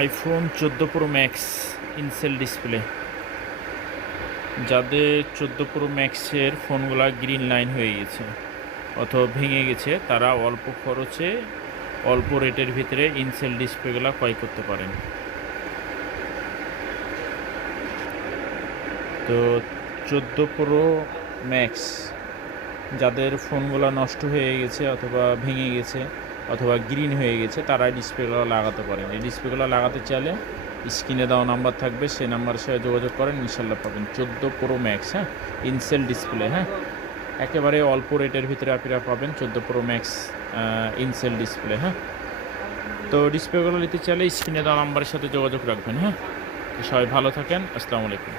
IPhone 14 pro max in-cell display. যাদের 14 pro ম্যাক্সের ফোনগুলো গ্রিন লাইন হয়ে গেছে অথবা ভেঙে গেছে, তারা অল্প খরচে অল্প রেটের ভিতরে ইনসেল ডিসপ্লেগুলো ক্রয় করতে পারেন। তো 14 প্রো ম্যাক্স যাদের ফোনগুলো নষ্ট হয়ে গেছে অথবা ভেঙে গেছে অথবা গ্রিন হয়ে গেছে, তারা ডিসপ্লেগুলো লাগাতে পারেন। এই ডিসপ্লেগুলো লাগাতে চাইলে স্ক্রিনে দেওয়া নাম্বার থাকবে, সেই নাম্বারের সাথে যোগাযোগ করেন, ইনশাল্লাহ পাবেন 14 প্রো ম্যাক্স। হ্যাঁ, ইনসেল ডিসপ্লে। হ্যাঁ, একেবারে অল্প রেটের ভিতরে আপনারা পাবেন 14 প্রো ম্যাক্স ইনসেল ডিসপ্লে। হ্যাঁ, তো ডিসপ্লেগুলো নিতে চাইলে স্ক্রিনে দেওয়া নাম্বারের সাথে যোগাযোগ রাখবেন। হ্যাঁ, সবাই ভালো থাকেন। আসসালামু আলাইকুম।